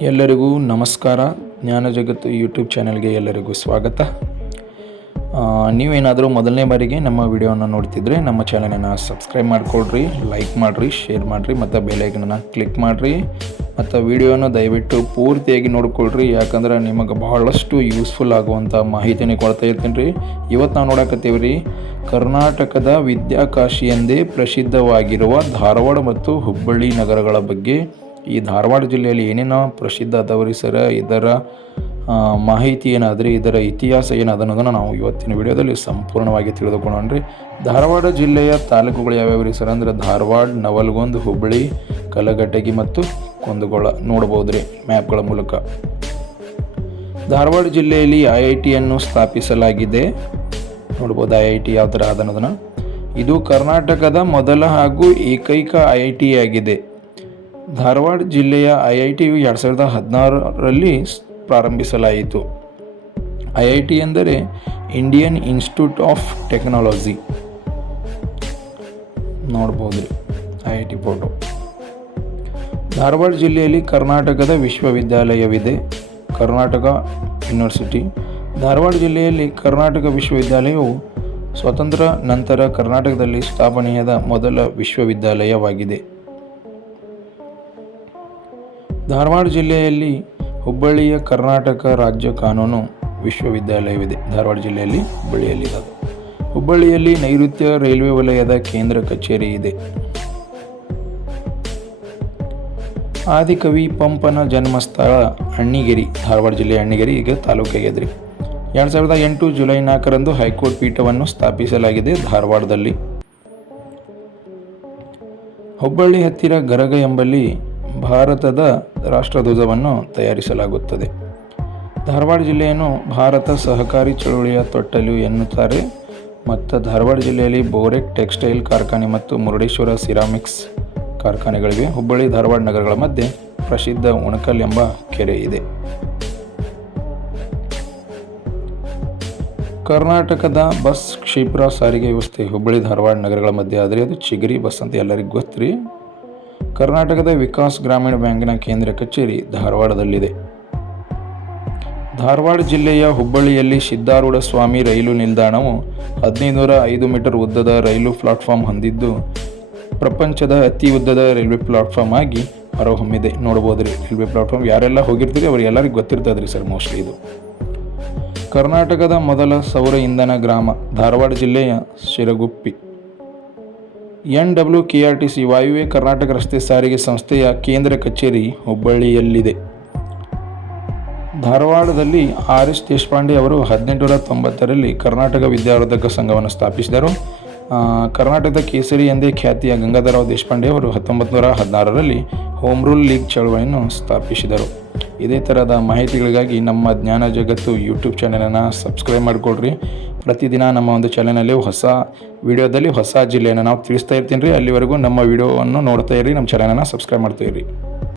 ಎಲ್ಲರಿಗೂ ನಮಸ್ಕಾರ. ಜ್ಞಾನ ಜಗತ್ತು ಯೂಟ್ಯೂಬ್ ಚಾನೆಲ್ಗೆ ಎಲ್ಲರಿಗೂ ಸ್ವಾಗತ. ನೀವೇನಾದರೂ ಮೊದಲನೇ ಬಾರಿಗೆ ನಮ್ಮ ವಿಡಿಯೋನ ನೋಡ್ತಿದ್ರೆ ನಮ್ಮ ಚಾನಲನ್ನು ಸಬ್ಸ್ಕ್ರೈಬ್ ಮಾಡ್ಕೊಳ್ರಿ ಲೈಕ್ ಮಾಡಿರಿ ಶೇರ್ ಮಾಡಿರಿ, ಮತ್ತು ಬೆಲೈಕನ್ನ ಕ್ಲಿಕ್ ಮಾಡಿರಿ, ಮತ್ತು ವಿಡಿಯೋನ ದಯವಿಟ್ಟು ಪೂರ್ತಿಯಾಗಿ ನೋಡ್ಕೊಳ್ರಿ. ಯಾಕಂದ್ರೆ ನಿಮಗೆ ಬಹಳಷ್ಟು ಯೂಸ್ಫುಲ್ ಆಗುವಂಥ ಮಾಹಿತಿನೇ ಕೊಡ್ತಾ ಇರ್ತೀನಿ ರೀ ಇವತ್ತು ನಾವು ನೋಡಕತ್ತೀವಿ ರೀ ಕರ್ನಾಟಕದ ವಿದ್ಯಾಕಾಶಿ ಎಂದೇ ಪ್ರಸಿದ್ಧವಾಗಿರುವ ಧಾರವಾಡ ಮತ್ತು ಹುಬ್ಬಳ್ಳಿ ನಗರಗಳ ಬಗ್ಗೆ. ಈ ಧಾರವಾಡ ಜಿಲ್ಲೆಯಲ್ಲಿ ಏನೇನೋ ಪ್ರಸಿದ್ಧ ಅದಾವ್ರಿ ಸರ? ಇದರ ಮಾಹಿತಿ ಏನಾದರೆ? ಇದರ ಇತಿಹಾಸ ಏನಾದ ಅನ್ನೋದನ್ನು ನಾವು ಇವತ್ತಿನ ವಿಡಿಯೋದಲ್ಲಿ ಸಂಪೂರ್ಣವಾಗಿ ತಿಳಿದುಕೊಳ್ಳೋಣ ರೀ ಧಾರವಾಡ ಜಿಲ್ಲೆಯ ತಾಲೂಕುಗಳು ಯಾವ್ಯಾವ ರೀ ಸರ್ ಅಂದರೆ ಧಾರವಾಡ, ನವಲ್ಗೊಂದ್ ಹುಬ್ಬಳ್ಳಿ ಕಲಘಟಗಿ ಮತ್ತು ಕುಂದಗೋಳ. ನೋಡ್ಬೋದು ರೀ ಮ್ಯಾಪ್ಗಳ ಮೂಲಕ. ಧಾರವಾಡ ಜಿಲ್ಲೆಯಲ್ಲಿ ಐ ಐ ಟಿಯನ್ನು ಸ್ಥಾಪಿಸಲಾಗಿದೆ. ನೋಡ್ಬೋದು ಐ ಐ ಟಿ ಯಾವ ಥರ ಅದನ್ನೋದನ್ನು ಇದು ಕರ್ನಾಟಕದ ಮೊದಲ ಹಾಗೂ ಏಕೈಕ ಐ ಐ ಟಿ ಆಗಿದೆ. ಧಾರವಾಡ ಜಿಲ್ಲೆಯ ಐ ಐ ಟಿಯು ಎರಡು ಸಾವಿರದ ಹದಿನಾರರಲ್ಲಿ ಪ್ರಾರಂಭಿಸಲಾಯಿತು. ಐ ಐ ಟಿ ಎಂದರೆ ಇಂಡಿಯನ್ ಇನ್ಸ್ಟಿಟ್ಯೂಟ್ ಆಫ್ ಟೆಕ್ನಾಲಜಿ. ನೋಡ್ಬೋದು, I I T photo Dharwad ಜಿಲ್ಲೆಯಲ್ಲಿ ಕರ್ನಾಟಕದ ವಿಶ್ವವಿದ್ಯಾಲಯವಿದೆ. ಕರ್ನಾಟಕ ಯೂನಿವರ್ಸಿಟಿ. ಧಾರವಾಡ ಜಿಲ್ಲೆಯಲ್ಲಿ ಕರ್ನಾಟಕ ವಿಶ್ವವಿದ್ಯಾಲಯವು ಸ್ವತಂತ್ರ ನಂತರ ಕರ್ನಾಟಕದಲ್ಲಿ ಸ್ಥಾಪನೆಯಾದ ಮೊದಲ ವಿಶ್ವವಿದ್ಯಾಲಯವಾಗಿದೆ. ಧಾರವಾಡ ಜಿಲ್ಲೆಯಲ್ಲಿ ಹುಬ್ಬಳ್ಳಿಯ ಕರ್ನಾಟಕ ರಾಜ್ಯ ಕಾನೂನು ವಿಶ್ವವಿದ್ಯಾಲಯವಿದೆ. ಧಾರವಾಡ ಜಿಲ್ಲೆಯಲ್ಲಿ ಹುಬ್ಬಳ್ಳಿಯಲ್ಲಿ ಹುಬ್ಬಳ್ಳಿಯಲ್ಲಿ ನೈಋತ್ಯ ರೈಲ್ವೆ ವಲಯದ ಕೇಂದ್ರ ಕಚೇರಿ ಇದೆ. ಆದಿಕವಿ ಪಂಪನ ಜನ್ಮಸ್ಥಳ ಅಣ್ಣಿಗೇರಿ, ಧಾರವಾಡ ಜಿಲ್ಲೆಯ ಅಣ್ಣಿಗೇರಿ, ಈಗ ತಾಲೂಕಾಗಿದ್ರಿ ಎರಡು ಸಾವಿರದ ಎಂಟು ಜುಲೈ ನಾಲ್ಕರಂದು ಹೈಕೋರ್ಟ್ ಪೀಠವನ್ನು ಸ್ಥಾಪಿಸಲಾಗಿದೆ ಧಾರವಾಡದಲ್ಲಿ. ಹುಬ್ಬಳ್ಳಿ ಹತ್ತಿರ ಗರಗ ಎಂಬಲ್ಲಿ ಭಾರತದ ರಾಷ್ಟ್ರಧ್ವಜವನ್ನು ತಯಾರಿಸಲಾಗುತ್ತದೆ. ಧಾರವಾಡ ಜಿಲ್ಲೆಯನ್ನು ಭಾರತ ಸಹಕಾರಿ ಚಳುವಳಿಯ ತೊಟ್ಟಲು ಎನ್ನುತ್ತಾರೆ. ಮತ್ತು ಧಾರವಾಡ ಜಿಲ್ಲೆಯಲ್ಲಿ ಬೋರೆಕ್ ಟೆಕ್ಸ್ಟೈಲ್ ಕಾರ್ಖಾನೆ ಮತ್ತು ಮುರುಡೇಶ್ವರ ಸಿರಾಮಿಕ್ಸ್ ಕಾರ್ಖಾನೆಗಳಿವೆ. ಹುಬ್ಬಳ್ಳಿ, ಧಾರವಾಡ ನಗರಗಳ ಮಧ್ಯೆ ಪ್ರಸಿದ್ಧ ಉಣಕಲ್ ಎಂಬ ಕೆರೆ ಇದೆ. ಕರ್ನಾಟಕದ ಬಸ್ ಕ್ಷಿಪ್ರ ಸಾರಿಗೆ ವ್ಯವಸ್ಥೆ ಹುಬ್ಬಳ್ಳಿ, ಧಾರವಾಡ ನಗರಗಳ ಮಧ್ಯೆ ಆದರೆ ಅದು ಚಿಗರಿ ಬಸ್ ಅಂತ ಎಲ್ಲರಿಗೂ ಗೊತ್ತ್ರಿ. ಕರ್ನಾಟಕದ ವಿಕಾಸ್ ಗ್ರಾಮೀಣ ಬ್ಯಾಂಕಿನ ಕೇಂದ್ರ ಕಚೇರಿ ಧಾರವಾಡದಲ್ಲಿದೆ. ಧಾರವಾಡ ಜಿಲ್ಲೆಯ ಹುಬ್ಬಳ್ಳಿಯಲ್ಲಿ ಸಿದ್ಧಾರೂಢ ಸ್ವಾಮಿ ರೈಲು ನಿಲ್ದಾಣವು ಹದಿನೈದುನೂರ ಐದು ಮೀಟರ್ ಉದ್ದದ ರೈಲು ಪ್ಲಾಟ್ಫಾರ್ಮ್ ಹೊಂದಿದ್ದು, ಪ್ರಪಂಚದ ಅತಿ ಉದ್ದದ ರೈಲ್ವೆ ಪ್ಲಾಟ್ಫಾರ್ಮ್ ಆಗಿ ಹೊರಹೊಮ್ಮಿದೆ. ನೋಡ್ಬೋದು ರೀ ರೈಲ್ವೆ ಪ್ಲಾಟ್ಫಾರ್ಮ್ ಯಾರೆಲ್ಲ ಹೋಗಿರ್ತೀರಿ ಅವ್ರಿಗೆ ಎಲ್ಲರಿಗೂ ಗೊತ್ತಿರ್ತದೆ ರೀ ಸರ್ ಮೋಸ್ಟ್ಲಿ ಇದು. ಕರ್ನಾಟಕದ ಮೊದಲ ಸೌರ ಇಂಧನ ಗ್ರಾಮ ಧಾರವಾಡ ಜಿಲ್ಲೆಯ Shiraguppi. N W K R T C ವಾಯುವೆ Karnataka ರಸ್ತೆ ಸಾರಿಗೆ ಸಂಸ್ಥೆಯ ಕೇಂದ್ರ ಕಚೇರಿ ಹುಬ್ಬಳ್ಳಿಯಲ್ಲಿದೆ. ಧಾರವಾಡದಲ್ಲಿ ಆರ್ ಎಸ್ ದೇಶಪಾಂಡೆ ಅವರು ಹದಿನೆಂಟುನೂರ ತೊಂಬತ್ತರಲ್ಲಿ ಕರ್ನಾಟಕ ವಿದ್ಯಾವರ್ಧಕ ಸಂಘವನ್ನು ಸ್ಥಾಪಿಸಿದರು. ಕರ್ನಾಟಕದ ಕೇಸರಿ ಎಂದೇ ಖ್ಯಾತಿಯ ಗಂಗಾಧರರಾವ್ ದೇಶಪಾಂಡೆ ಅವರು ಹತ್ತೊಂಬತ್ತು ನೂರ ಹದಿನಾರರಲ್ಲಿ ಹೋಮ್ ರೂಲ್ ಲೀಗ್ ಚಳವಳಿಯನ್ನು ಸ್ಥಾಪಿಸಿದರು. ಇದೇ ಥರದ ಮಾಹಿತಿಗಳಿಗಾಗಿ ನಮ್ಮ ಜ್ಞಾನ ಜಗತ್ತು ಯೂಟ್ಯೂಬ್ ಚಾನಲನ್ನು ಸಬ್ಸ್ಕ್ರೈಬ್ ಮಾಡಿಕೊಡ್ರಿ ಪ್ರತಿದಿನ ನಮ್ಮ ಒಂದು ಚಾನಲಲ್ಲಿ ಹೊಸ ವಿಡಿಯೋದಲ್ಲಿ ಹೊಸ ಜಿಲ್ಲೆಯನ್ನು ನಾವು ತಿಳಿಸ್ತಾ ಇರ್ತೀನಿ ರೀ. ಅಲ್ಲಿವರೆಗೂ ನಮ್ಮ ವಿಡಿಯೋವನ್ನು ನೋಡ್ತಾ ಇರಿ ನಮ್ಮ ಚಾನಲನ್ನು ಸಬ್ಸ್ಕ್ರೈಬ್ ಮಾಡ್ತಾ ಇರಿ